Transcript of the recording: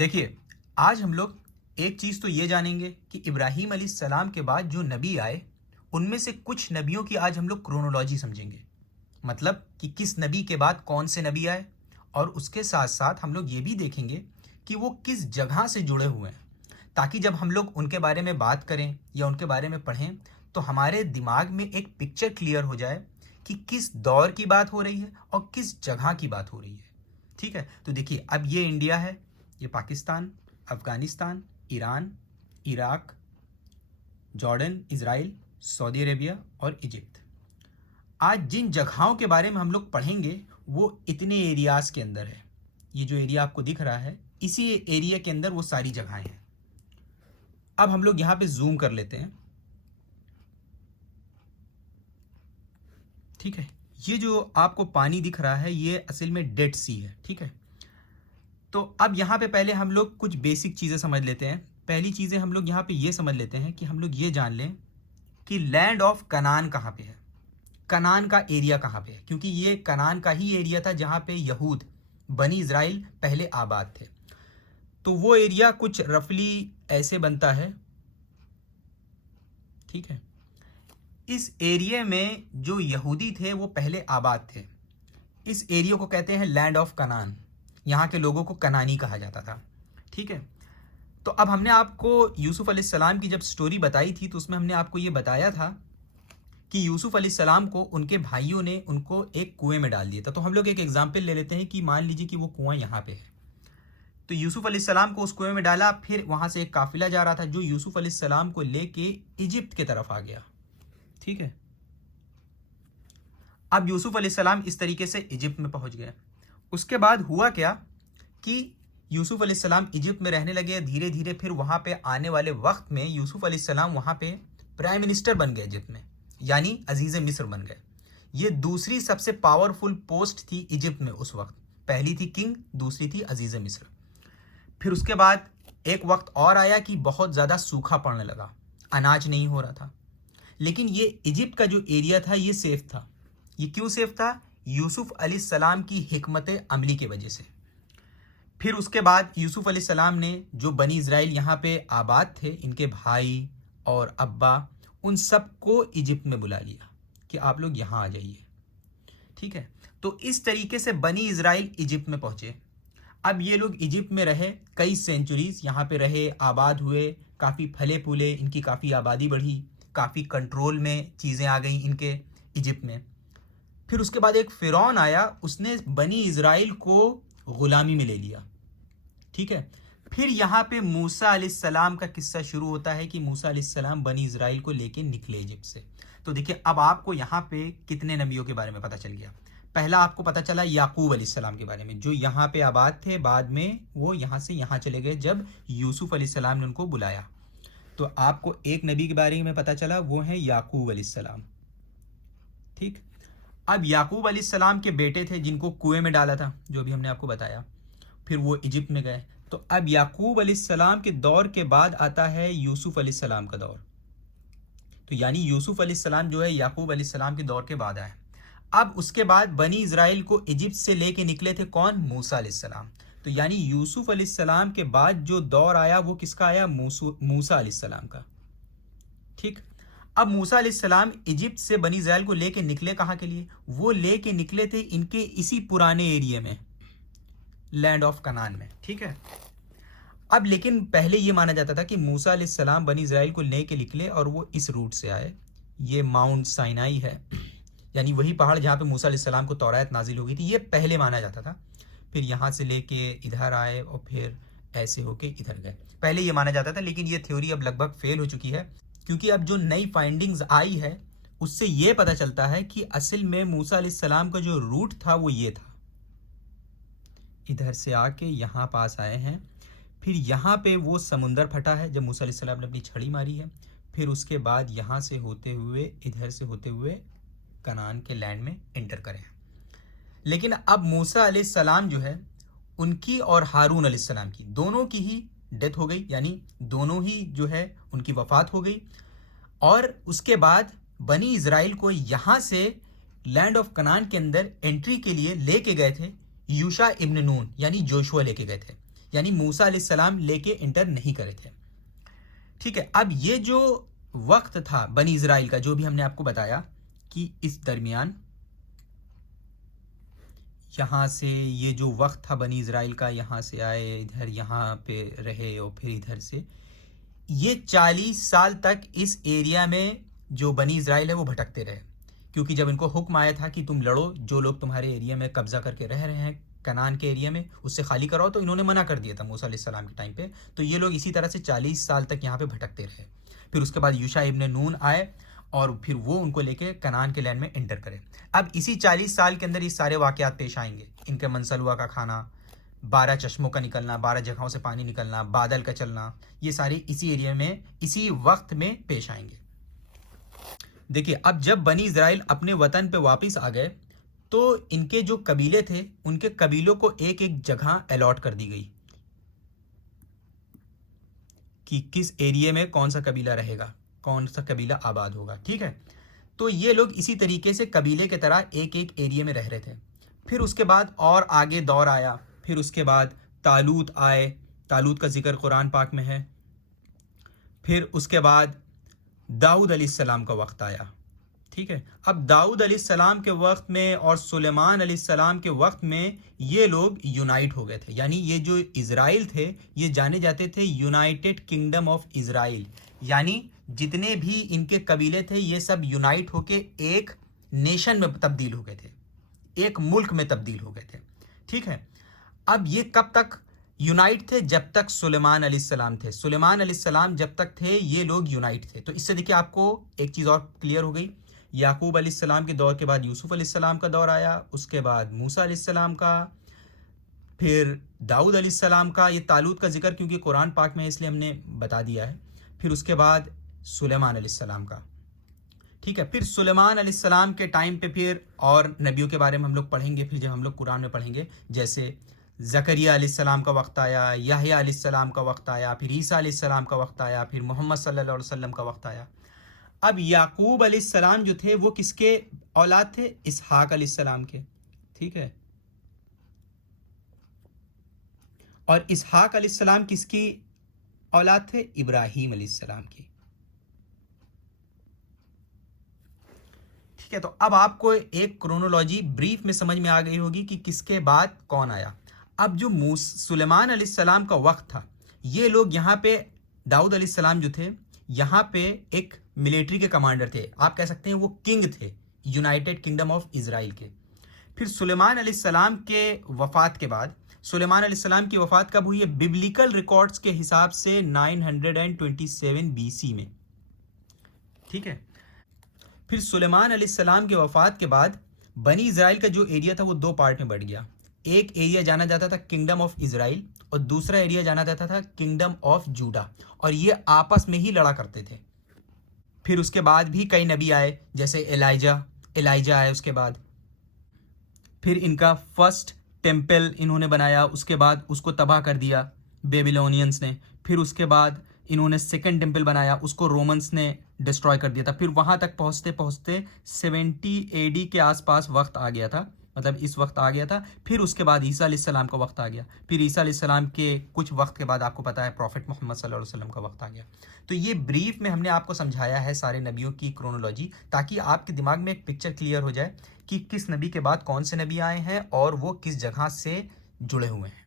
دیکھیے آج ہم لوگ ایک چیز تو یہ جانیں گے کہ ابراہیم علیہ السلام کے بعد جو نبی آئے ان میں سے کچھ نبیوں کی آج ہم لوگ کرونولوجی سمجھیں گے، مطلب کہ کس نبی کے بعد کون سے نبی آئے، اور اس کے ساتھ ساتھ ہم لوگ یہ بھی دیکھیں گے کہ وہ کس جگہ سے جڑے ہوئے ہیں، تاکہ جب ہم لوگ ان کے بارے میں بات کریں یا ان کے بارے میں پڑھیں تو ہمارے دماغ میں ایک پکچر کلیئر ہو جائے کہ کس دور کی بات ہو رہی ہے اور کس جگہ کی بات ہو رہی ہے۔ ٹھیک ہے، تو دیکھیے اب یہ انڈیا ہے، یہ پاکستان، افغانستان، ایران، عراق، جارڈن، اسرائیل، سعودی عربیہ اور ایجپٹ۔ آج جن جگہوں کے بارے میں ہم لوگ پڑھیں گے وہ اتنے ایریاز کے اندر ہے۔ یہ جو ایریا آپ کو دکھ رہا ہے اسی ایریا کے اندر وہ ساری جگہیں ہیں۔ اب ہم لوگ یہاں پہ زوم کر لیتے ہیں۔ ٹھیک ہے، یہ جو آپ کو پانی دکھ رہا ہے یہ اصل میں ڈیڈ سی ہے۔ ٹھیک ہے، تو اب یہاں پہ پہلے ہم لوگ کچھ بیسک چیزیں سمجھ لیتے ہیں۔ پہلی چیزیں ہم لوگ یہاں پہ یہ سمجھ لیتے ہیں کہ ہم لوگ یہ جان لیں کہ لینڈ آف کنعان کہاں پہ ہے، کنعان کا ایریا کہاں پہ ہے، کیونکہ یہ کنعان کا ہی ایریا تھا جہاں پہ یہود بنی اسرائیل پہلے آباد تھے۔ تو وہ ایریا کچھ رفلی ایسے بنتا ہے۔ ٹھیک ہے، اس ایریا میں جو یہودی تھے وہ پہلے آباد تھے۔ اس ایریا کو کہتے ہیں لینڈ آف کنعان، یہاں کے لوگوں کو کنعانی کہا جاتا تھا۔ ٹھیک ہے، تو اب ہم نے آپ کو یوسف علیہ السلام کی جب سٹوری بتائی تھی تو اس میں ہم نے آپ کو یہ بتایا تھا کہ یوسف علیہ السلام کو ان کے بھائیوں نے ان کو ایک کنویں میں ڈال دیا تھا۔ تو ہم لوگ ایک ایگزامپل لے لیتے ہیں کہ مان لیجیے کہ وہ کنواں یہاں پہ ہے، تو یوسف علیہ السلام کو اس کنویں میں ڈالا، پھر وہاں سے ایک قافلہ جا رہا تھا جو یوسف علیہ السلام کو لے کے ایجپٹ کی طرف آ گیا۔ ٹھیک ہے، اب یوسف علیہ السلام اس طریقے سے ایجپٹ میں پہنچ گئے۔ اس کے بعد ہوا کیا کہ یوسف علیہ السلام ایجپٹ میں رہنے لگے، دھیرے دھیرے پھر وہاں پہ آنے والے وقت میں یوسف علیہ السلام وہاں پہ پرائم منسٹر بن گئے ایجپٹ میں، یعنی عزیز مصر بن گئے۔ یہ دوسری سب سے پاورفل پوسٹ تھی ایجپٹ میں اس وقت، پہلی تھی کنگ، دوسری تھی عزیز مصر۔ پھر اس کے بعد ایک وقت اور آیا کہ بہت زیادہ سوکھا پڑنے لگا، اناج نہیں ہو رہا تھا، لیکن یہ ایجپٹ کا جو ایریا تھا یہ سیف تھا۔ یہ کیوں سیف تھا؟ یوسف علیہ السلام کی حکمت عملی کی وجہ سے۔ پھر اس کے بعد یوسف علیہ السلام نے جو بنی اسرائیل یہاں پہ آباد تھے، ان کے بھائی اور ابا، ان سب کو ایجپٹ میں بلا لیا کہ آپ لوگ یہاں آ جائیے۔ ٹھیک ہے، تو اس طریقے سے بنی اسرائیل ایجپٹ میں پہنچے۔ اب یہ لوگ ایجپٹ میں رہے کئی سینچوریز، یہاں پہ رہے، آباد ہوئے، کافی پھلے پھولے، ان کی کافی آبادی بڑھی، کافی کنٹرول میں چیزیں آ گئیں ان کے ایجپٹ میں۔ پھر اس کے بعد ایک فرعون آیا، اس نے بنی اسرائیل کو غلامی میں لے لیا۔ ٹھیک ہے، پھر یہاں پہ موسیٰ علیہ السلام کا قصہ شروع ہوتا ہے کہ موسیٰ علیہ السلام بنی اسرائیل کو لے کے نکلے ایجپٹ سے۔ تو دیکھیں اب آپ کو یہاں پہ کتنے نبیوں کے بارے میں پتہ چل گیا۔ پہلا آپ کو پتہ چلا یعقوب علیہ السلام کے بارے میں، جو یہاں پہ آباد تھے، بعد میں وہ یہاں سے یہاں چلے گئے جب یوسف علیہ السلام نے ان کو بلایا۔ تو آپ کو ایک نبی کے بارے میں پتہ چلا، وہ ہیں یعقوب علیہ السلام۔ ٹھیک، اب یعقوب علیہ السلام کے بیٹے تھے جن کو کنویں میں ڈالا تھا، جو بھی ہم نے آپ کو بتایا، پھر وہ ایجپٹ میں گئے۔ تو اب یعقوب علیہ السلام کے دور کے بعد آتا ہے یوسف علیہ السلام کا دور۔ تو یعنی یوسف علیہ السلام جو ہے یعقوب علیہ السلام کے دور کے بعد آئے۔ اب اس کے بعد بنی اسرائیل کو ایجپٹ سے لے کے نکلے تھے کون؟ موسیٰ علیہ السلام۔ تو یعنی یوسف علیہ السلام کے بعد جو دور آیا وہ کس کا آیا؟ موسیٰ علیہ السلام کا۔ ٹھیک، اب موسیٰ علیہ السلام ایجپٹ سے بنی اسرائیل کو لے کے نکلے کہاں کے لیے؟ وہ لے کے نکلے تھے ان کے اسی پرانے ایریا میں، لینڈ آف کنعان میں۔ ٹھیک ہے، اب لیکن پہلے یہ مانا جاتا تھا کہ موسیٰ علیہ السلام بنی اسرائیل کو لے کے نکلے اور وہ اس روٹ سے آئے۔ یہ ماؤنٹ سائنائی ہے، یعنی وہی پہاڑ جہاں پہ موسیٰ علیہ السلام کو تورات نازل ہو گئی تھی، یہ پہلے مانا جاتا تھا۔ پھر یہاں سے لے کے ادھر آئے اور پھر ایسے ہو کے ادھر گئے، پہلے یہ مانا جاتا تھا، لیکن یہ تھیوری اب لگ بھگ فیل ہو چکی ہے، کیونکہ اب جو نئی فائنڈنگز آئی ہے اس سے یہ پتہ چلتا ہے کہ اصل میں موسیٰ علیہ السلام کا جو روٹ تھا وہ یہ تھا، ادھر سے آ کے یہاں پاس آئے ہیں، پھر یہاں پہ وہ سمندر پھٹا ہے جب موسیٰ علیہ السلام نے اپنی چھڑی ماری ہے، پھر اس کے بعد یہاں سے ہوتے ہوئے ادھر سے ہوتے ہوئے کنعان کے لینڈ میں انٹر کرے ہیں۔ لیکن اب موسیٰ علیہ السلام جو ہے ان کی اور ہارون علیہ السلام کی دونوں کی ہی ڈیتھ ہو گئی، یعنی دونوں ہی جو ہے ان کی وفات ہو گئی، اور اس کے بعد بنی اسرائیل کو یہاں سے لینڈ آف کنعان کے اندر انٹری کے لیے لے کے گئے تھے یوشع ابن نون، یعنی جوشوا لے کے گئے تھے۔ یعنی موسیٰ علیہ السلام لے کے انٹر نہیں کرے تھے. ٹھیک ہے. اب یہ جو وقت تھا بنی اسرائیل کا، جو بھی ہم نے آپ کو بتایا کہ اس درمیان یہاں سے یہ جو وقت تھا بنی اسرائیل کا، یہاں سے آئے ادھر یہاں پہ رہے اور پھر ادھر سے، یہ 40 سال تک اس ایریا میں جو بنی اسرائیل ہے وہ بھٹکتے رہے. کیونکہ جب ان کو حکم آیا تھا کہ تم لڑو، جو لوگ تمہارے ایریا میں قبضہ کر کے رہ رہے ہیں کنعان کے ایریا میں اس سے خالی کراؤ، تو انہوں نے منع کر دیا تھا موسیٰ علیہ السلام کے ٹائم پہ. تو یہ لوگ اسی طرح سے 40 سال تک یہاں پہ بھٹکتے رہے. پھر اس کے بعد یوشع ابن نون آئے اور پھر وہ ان کو لے کے کنعان کے لینڈ میں انٹر کرے. اب اسی 40 سال کے اندر یہ سارے واقعات پیش آئیں گے. ان کے منسلوا کا کھانا، 12 چشموں کا نکلنا، 12 جگہوں سے پانی نکلنا، بادل کا چلنا، یہ سارے اسی ایریا میں اسی وقت میں پیش آئیں گے. دیکھیے اب جب بنی اسرائیل اپنے وطن پہ واپس آ گئے تو ان کے جو قبیلے تھے ان کے قبیلوں کو ایک ایک جگہ الاٹ کر دی گئی کہ کس ایریا میں کون سا قبیلہ رہے گا، کون سا قبیلہ آباد ہوگا. ٹھیک ہے. تو یہ لوگ اسی طریقے سے قبیلے کی طرح ایک ایک ایریا میں رہ رہے تھے. پھر اس کے بعد اور آگے دور آیا. پھر اس کے بعد طالوت آئے، طالوت کا ذکر قرآن پاک میں ہے. پھر اس کے بعد داؤد علیہ السلام کا وقت آیا. ٹھیک ہے. اب داؤد علیہ السلام کے وقت میں اور سلیمان علیہ السلام کے وقت میں یہ لوگ یونائٹ ہو گئے تھے. یعنی یہ جو اسرائیل تھے یہ جانے جاتے تھے یونائٹڈ کنگڈم آف اسرائیل. یعنی جتنے بھی ان کے قبیلے تھے یہ سب یونائٹ ہو کے ایک نیشن میں تبدیل ہو گئے تھے، ایک ملک میں تبدیل ہو گئے تھے. ٹھیک ہے. اب یہ کب تک یونائٹ تھے؟ جب تک سلیمان علیہ السلام تھے. سلیمان علیہ السلام جب تک تھے یہ لوگ یونائٹ تھے. تو اس سے دیکھیں آپ کو ایک چیز اور کلیئر ہو گئی. یعقوب علیہ السلام کے دور کے بعد یوسف علیہ السلام کا دور آیا، اس کے بعد موسیٰ علیہ السلام کا، پھر داؤد علیہ السلام کا. یہ طالوت کا ذکر کیونکہ قرآن پاک میں ہے اس لیے ہم نے بتا دیا ہے. پھر اس کے بعد سلیمان علیہ السلام کا. ٹھیک ہے. پھر سلیمان علیہ السلام کے ٹائم پہ پھر اور نبیوں کے بارے میں ہم لوگ پڑھیں گے. پھر جب ہم لوگ قرآن میں پڑھیں گے جیسے زکریا علیہ السلام کا وقت آیا، یحییٰ علیہ السلام کا وقت آیا، پھر عیسیٰ علیہ السلام کا وقت آیا، پھر محمد صلی اللہ علیہ وسلم کا وقت آیا. اب یعقوب علیہ السلام جو تھے وہ کس کے اولاد تھے؟ اسحاق علیہ السلام کے. ٹھیک ہے. اور اسحاق علیہ السلام کس کی اولاد تھے؟ ابراہیم علیہ السلام کی. ٹھیک ہے. تو اب آپ کو ایک کرونولوجی بریف میں سمجھ میں آ گئی ہوگی کہ کس کے بعد کون آیا. اب جو سلیمان علیہ السلام کا وقت تھا یہ لوگ یہاں پہ داؤد علیہ السلام جو تھے یہاں پہ ایک ملٹری کے کمانڈر تھے. آپ کہہ سکتے ہیں وہ کنگ تھے یونائٹڈ کنگڈم آف اسرائیل کے. پھر سلیمان علیہ السلام کے وفات کے بعد، سلیمان علیہ السلام کی وفات کب ہوئی ہے؟ ببلیکل ریکارڈز کے حساب سے 927 BC میں. ٹھیک ہے. پھر سلیمان علیہ السلام کے وفات کے بعد بنی اسرائیل کا جو ایریا تھا وہ دو پارٹ میں بڑھ گیا. ایک ایریا جانا جاتا تھا کنگڈم آف اسرائیل اور دوسرا ایریا جانا جاتا تھا کنگڈم آف جوڈا، اور یہ آپس میں ہی لڑا کرتے تھے. پھر اس کے بعد بھی کئی نبی آئے جیسے ایلائجہ آئے. اس کے بعد پھر ان کا فرسٹ ٹیمپل انہوں نے بنایا، اس کے بعد اس کو تباہ کر دیا بیبیلونینز نے. پھر اس کے بعد انہوں نے سیکنڈ ٹیمپل بنایا، اس کو رومنس نے ڈسٹروائے کر دیا تھا. پھر وہاں تک پہنچتے پہنچتے 70 AD کے آس پاس وقت آ گیا تھا، مطلب اس وقت آ گیا تھا. پھر اس کے بعد عیسیٰ علیہ السلام کا وقت آ گیا. پھر عیسیٰ علیہ السلام کے کچھ وقت کے بعد آپ کو پتہ ہے پروفٹ محمد صلی اللہ علیہ وسلم کا وقت آ گیا. تو یہ بریف میں ہم نے آپ کو سمجھایا ہے سارے نبیوں کی کرونولوجی، تاکہ آپ کے دماغ میں ایک پکچر کلیئر ہو جائے کہ کس نبی کے بعد کون سے نبی آئے ہیں اور وہ کس جگہ سے جڑے ہوئے ہیں.